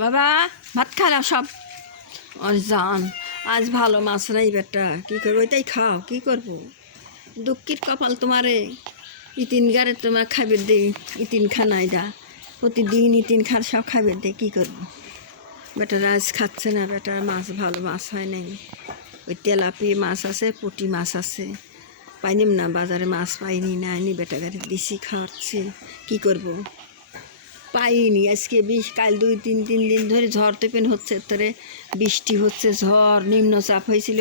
বাবা ভাত খালা সব জান আজ ভালো মাছ নাই বেটা কী করবো ওইটাই খাও কী করবো দুঃখের কপাল তোমারে ইতিন গারে তোমার খাবে দে ইতিন খানাই দা প্রতিদিন ইতিন খার সব খাবে দে কী করবো বেটারা আজ খাচ্ছে না বেটার মাছ ভালো মাছ হয় নাই ওই তেলাপি মাছ আছে পুঁটি মাছ আছে পাইনিম না বাজারে মাছ পাইনি না আনি বেটা গাড়ি দিছি খাওয়াচ্ছে কী করবো পাইনি আজকে কাল 2-3 দিন ধরে ঝড় তেপেন হচ্ছে তোরে বৃষ্টি হচ্ছে ঝড় নিম্নচাপ হয়েছিল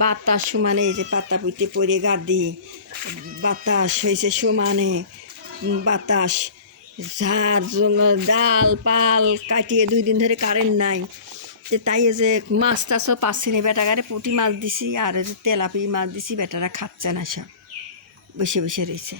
বাতাস সমানে এই যে পাতা পুঁতে পড়ে গাদি বাতাস হয়েছে সমানে বাতাস ঝাড় ডাল পাল কাটিয়ে 2 দিন ধরে কারেন্ট নাই যে তাই যে মাছ টাছও পাচ্ছি না বেটাগারে পুঁটি মাছ দিছি আর যে তেলাপি মাছ দিছি বেটারা খাচ্ছে না সব বসে বসে রয়েছে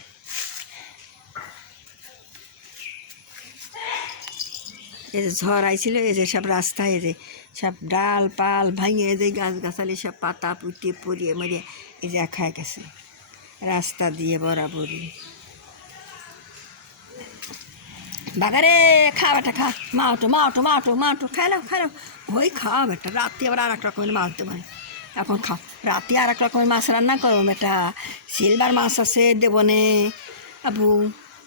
এই যে ঝড় আইছিল এই যে সব রাস্তায় এই যে সব ডাল পাল ভাঙে এই যে গাছগাছালি সব পাতা পুঁতে পরিয়ে মরিয়ে এই যে খায় গেছে রাস্তা দিয়ে বরাবরই বাগারে খা বেটা খা মাওটো খাইলাও ওই খাওয়া বেটা রাতে আবার আর এক রকমের মাছ দেবো এখন খাও রাতে আর এক রকমের মাছ রান্না করো বেটা সিলভার মাছ আছে দেবনে আবু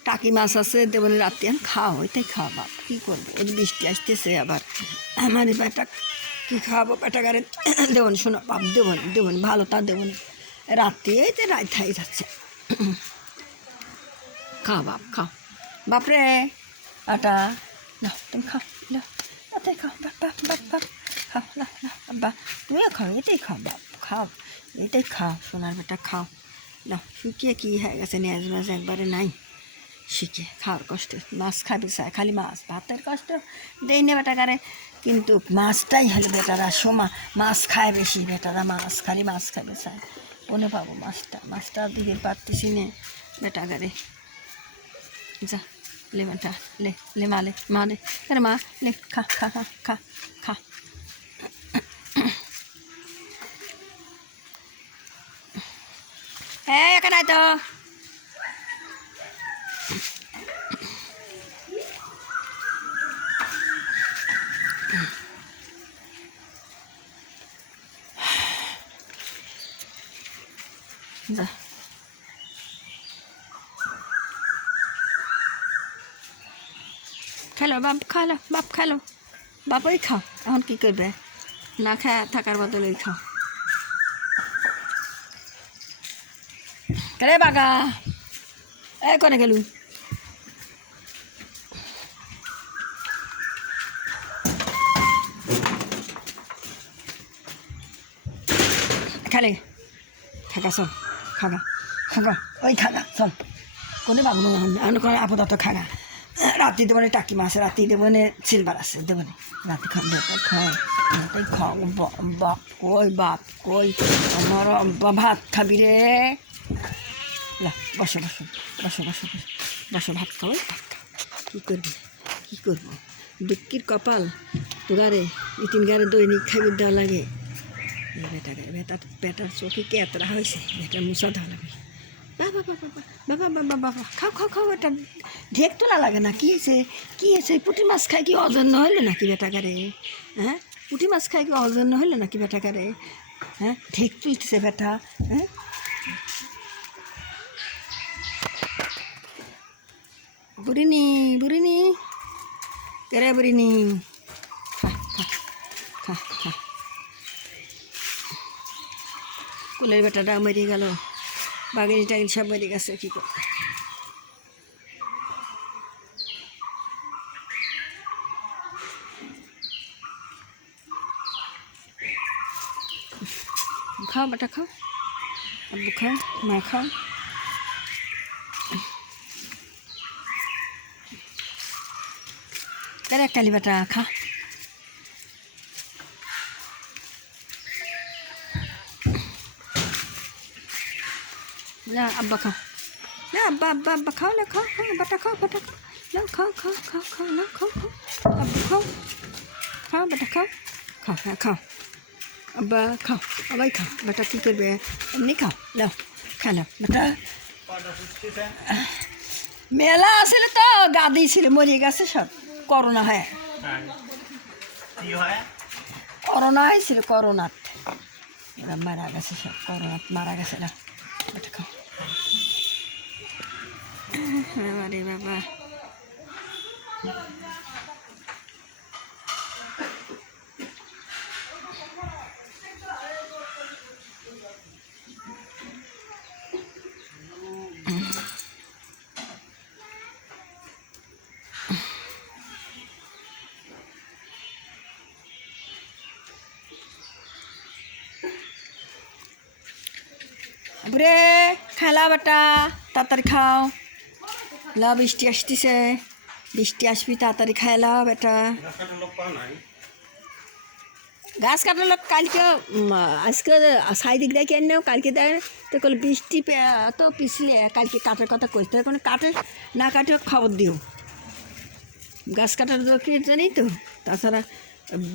টাকি মাছ আছে দেবনে রাতে খাও ওইটাই খাওয়া বাপ কী করবো ওই বৃষ্টি আসতেছে আবার আমার বেটা কী খাওয়াবো বেটা গাড়ি দেবন শোনো বাপ দেবন ভালো তা দেবন রাতে এই যে রাত খাই যাচ্ছে খাও বাপ খাও বাপরে আটা না তুমি খাও তাই খাও বাপ খাও না আব্বা তুমিও খাও এটাই খাও বাপ খাও এটাই খাও সোনার বেটা খাও না শুকিয়ে কী হয়ে গেছে নেজ মাছ একবারে নাই শিখে খাওয়ার কষ্ট মাছ খাবে চায় খালি মাছ ভাতের কষ্ট দেই না বেটা গারে কিন্তু মাছটাই হলো বেটারা মাছ খায় বেশি বেটারা মাছ খালি মাছ খাবে চায় কোনে পাবো মাছটা দিকে পারতেছি নে বেটা গারে যা ले बेटा ले माँ ले अरे माँ ले खा cái này to dạ খালো বাপ খালো বাপ ওই খাও এখন কী করবে না খায় থাকার বদলে ওই খাও রে বাগা এ করে গেলু খালে খাগা চল খাগা ওই খাগা চল কোনে বাবু করে আপাতত খাগা রাতে দেবনে টাকি মাছ রাতে দেবনে সিলভার আছে দেবনে রাতে খাও বাপ কই আমার ভাত খাবি রে বসো ভাত খাও কী করবো দুঃখের কপাল তোগারে ইতিন গারে দৈনিক খাবি দেওয়া লাগে বেটার চোখে কেতরা হয়েছে বেটার মুসা দেওয়া লাগে বাবা খাও এটা ঢেক তো না লাগে না কি হয়েছে পুঁটি মাছ খাই কি অজন্য হইলো নাকি বেটাকারে হ্যাঁ পুঁটি মাছ খাই কি অজন্য হইলো নাকি বেটাকারে হ্যাঁ ঢেক তুলতেছে বেটা হ্যাঁ বুড়িনি কেরে বুড়িনি খা কোলের বেটাটা মরে গেল বাগিনি টাগিনি সব মরে গেছে কী করে খাও বেটা খাও আব্বু খাও মা খাও কেরে কালি বেটা খা না আব্বা খাও না আব্বা খাও না খাও বেটা খাও না খাও না খাও আব্বা খাও বেটা খাও আব্বা খাও আবাই খাও বেটা কী করবে এমনি খাও খাও বেটা মেলা আসলে তো গাদি ছিল মরে গেছে সব করোনা হয় করোনা হয়েছিল, করোনাত ওরা মারা গেছে, সব করোনাত মারা গেছে না। এটা খাও। আরে বাবা, বুড়ে খেলা বেটা, তাড়াতাড়ি খাও। লাও বৃষ্টি আসতেছে, বৃষ্টি আসবি, তাড়াতাড়ি খাই লাও বেটা। গাছ কাটার লোক কালকে আজকে সাইদিক দেখে এনেও কালকে দেয় তো কল বৃষ্টি তো পিছলে কালকে কাটার কথা কইতে কোনো কাটে না কাটে খবর দিও। গাছ কাটার কি জানি তো, তাছাড়া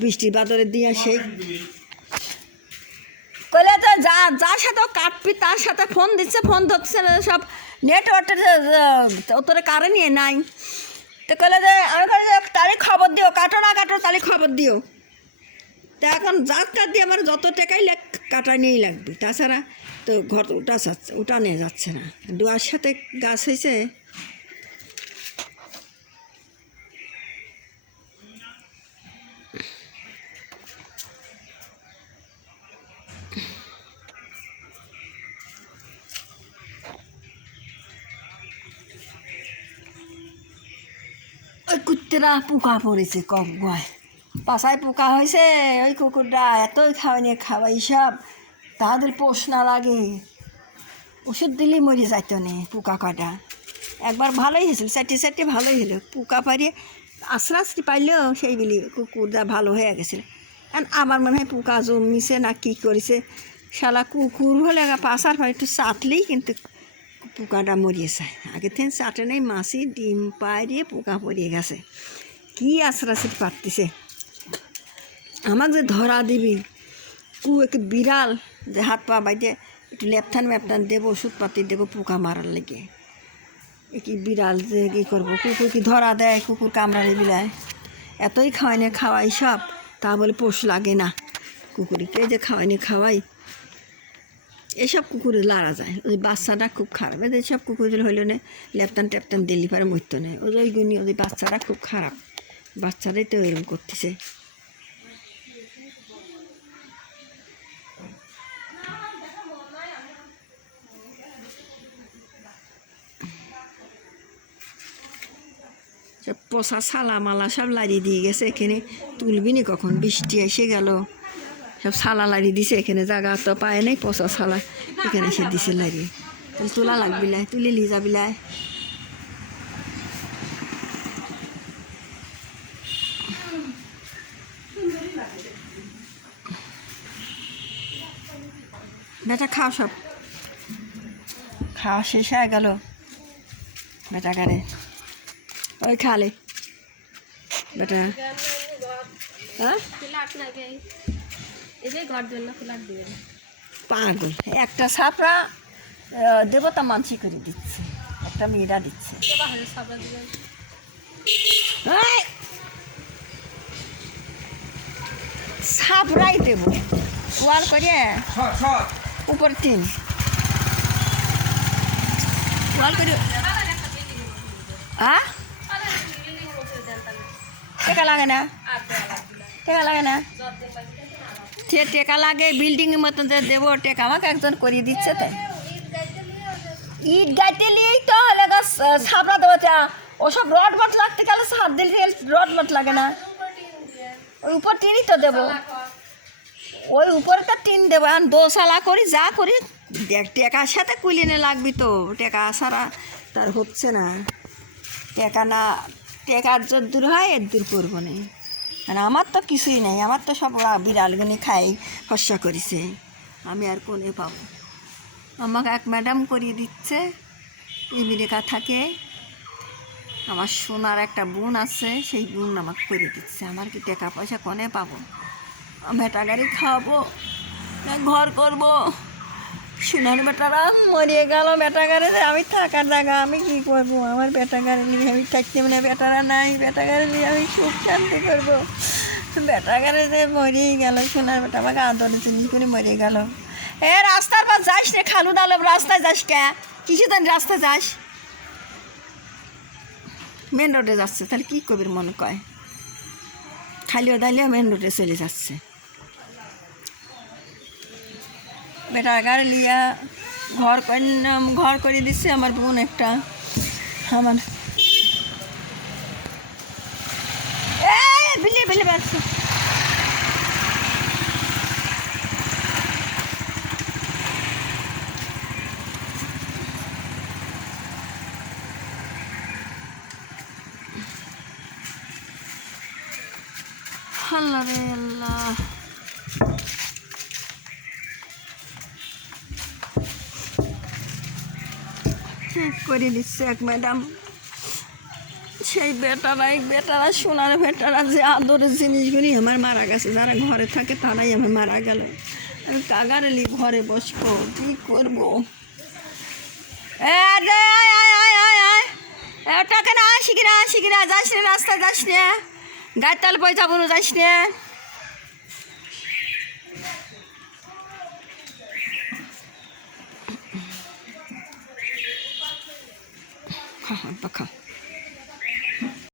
বৃষ্টি বাদরে দিয়ে সেই কইলে তো যার সাথে কাটবি তার সাথে ফোন দিচ্ছে, ফোন ধরছে না, সব নেটওয়ার্কের তোর কারে নিয়ে নাই। তো কইলে যে আমি তাহলে খবর দিও, কাটো না কাটো তাহলে খবর দিও। তা এখন জাত কাট দিয়ে আমার যত টাকাই কাটা নিয়েই লাগবে, তাছাড়া তো ঘর ওটা নিয়ে যাচ্ছে না। ডোয়ার সাথে গাছ হয়েছে, ওই কুত্তেরা পোকা পড়েছে কম গয়, পাশায় পোকা হয়েছে। ওই কুকুরটা এতই খাওয়াই সব, তাদের পোষ না লাগে, ওষুধ দিলেই মরে যাইত না পোকা কাটা। একবার ভালোই হয়েছিল, চারটে ভালোই হলো, পোকা পারিয়ে আশ্রাশ্রি পাইলেও সেই বলি কুকুরটা ভালো হয়ে গেছিল। কারণ আমার মনে হয় পোকা জন্মিছে না কী করেছে, শালা কুকুর হলে পাশার পর একটু চাটলেই কিন্তু পোকাটা মরিয়ে যায়। আগের থেকে চাটে নেই, মাছি ডিম পাড়িয়ে পোকা পড়িয়ে গেছে। কী আশ্রাশ্রি পারতিছে আমাকে যে ধরা দিবি, একটু বিড়াল যে হাত পা বাইতে একটু ল্যাপথান দেবো, ওষুধপাতি দেবো পোকা মারার লেগে। কি বিড়াল যে কী করবো, কুকুর কি ধরা দেয়, কুকুর কামড়ালে বিলায়। এতই খাওয়াই সব, তা বলে পোষ লাগে না কুকুরকে যে খাওয়াই। এসব কুকুরে লড়া যায়। ওই বাচ্চাটা খুব খারাপ, এদের সব কুকুর হইল না ল্যাপটান দিল্লি পারে মরতো না। ওই গুণি ওই বাচ্চাটা খুব খারাপ, বাচ্চারাই তো এরকম করতেছে। সব পোষা মালা সব লাড়ি দিয়ে গেছে, এখানে তুলবি নি কখন, বৃষ্টি এসে গেল সব সালা লাড়ি দিছে। এখানে জায়গা তো পায় নাই, পোষা সালা এখানে এসে দিছে লাড়ি। তাহলে তোলা লাগবিলাই, তুলে নিয়ে যাবিলায়। বেটা খাও, সব খাওয়া শেষ হয়ে গেল বেটা গানে। ওই খালে বেটা, হ্যাঁ পাগল একটা সাপড়া দেবতা মানসি করে দিচ্ছে, একটা মেয়েরা দিচ্ছে। সাপড়াই দেব ওয়াল করে উপর তিন ওয়াল করে। হ্যাঁ টেকা লাগে না, টেকা লাগে না, সে টেকা লাগে বিল্ডিংয়ের মতন যে দেবো, টেকা আমাকে একজন করিয়ে দিচ্ছে। তাই ইট গাইতে নিয়েই তো হলে গাছ ছাপড়া দেবো, ওসব রড মট লাগতে গেলে হাত দিলে রড মট লাগে না। ওই উপর টিনই তো দেবো, ওই উপরে তো টিন দেবো। এখন দোসালা করি যা করি দেখ, টেকার সাথে কুলিনে লাগবি তো, টেকা ছাড়া তার হচ্ছে না। টেকা না, টেকার যত দূর হয় এর দূর করবো না। মানে আমার তো কিছুই নেই, আমার তো সব বিড়ালগুনি খাই ফসা করেছে, আমি আর কোনে পাবো। আমাকে এক ম্যাডাম করিয়ে দিচ্ছে, আমেরিকা থাকে, আমার সোনার একটা বোন আছে, সেই বোন আমাকে করিয়ে দিচ্ছে। আমার কি টাকা পয়সা কোনে পাবো? বেটা গাড়ি খাওয়াবো না ঘর করবো? সোনার বেটারা মরিয়ে গেল, বেটা গাড়িতে আমি থাকার জায়গা আমি কী করবো? আমার বেটা গাড়ি নিয়ে আমি থাকতে মানে বেটারা নাই, বেটা গাড়ি নিয়ে আমি সুখ শান্তি করবো। বেটা গেলে যে মরিয়ে গেল, সোনার বেটা আমাকে আদরে জিনিস করে মরিয়ে গেল। এ রাস্তার পর যাস রে খালু দালব, রাস্তায় যাস কে? কিছু জানি রাস্তায় যাস, মেন রোডে যাচ্ছে, তাহলে কী কবির মনে কয়? খালিও দালিয়া মেন রোডে চলে যাচ্ছে। বেটা গাড়ি লিয়া ঘর করে দিচ্ছে আমার বোন একটা। আমার বিলে বিলে বাড়ছে। আল্লাহ রে আল্লাহ, ঠিক করে দিচ্ছে এক ম্যাডাম। সেই বেটারা সোনার বেটারা যে আদরের জিনিসগুলি আমার মারা গেছে, যারা ঘরে থাকে তারাই আমার মারা গেল। আমি কাগারে লি ঘরে বসবো, কী করবো? টাকা না শিখিরা যাস রে, রাস্তায় যাস নে, গায়ের তাল পয়সা বলো যাস নে। খা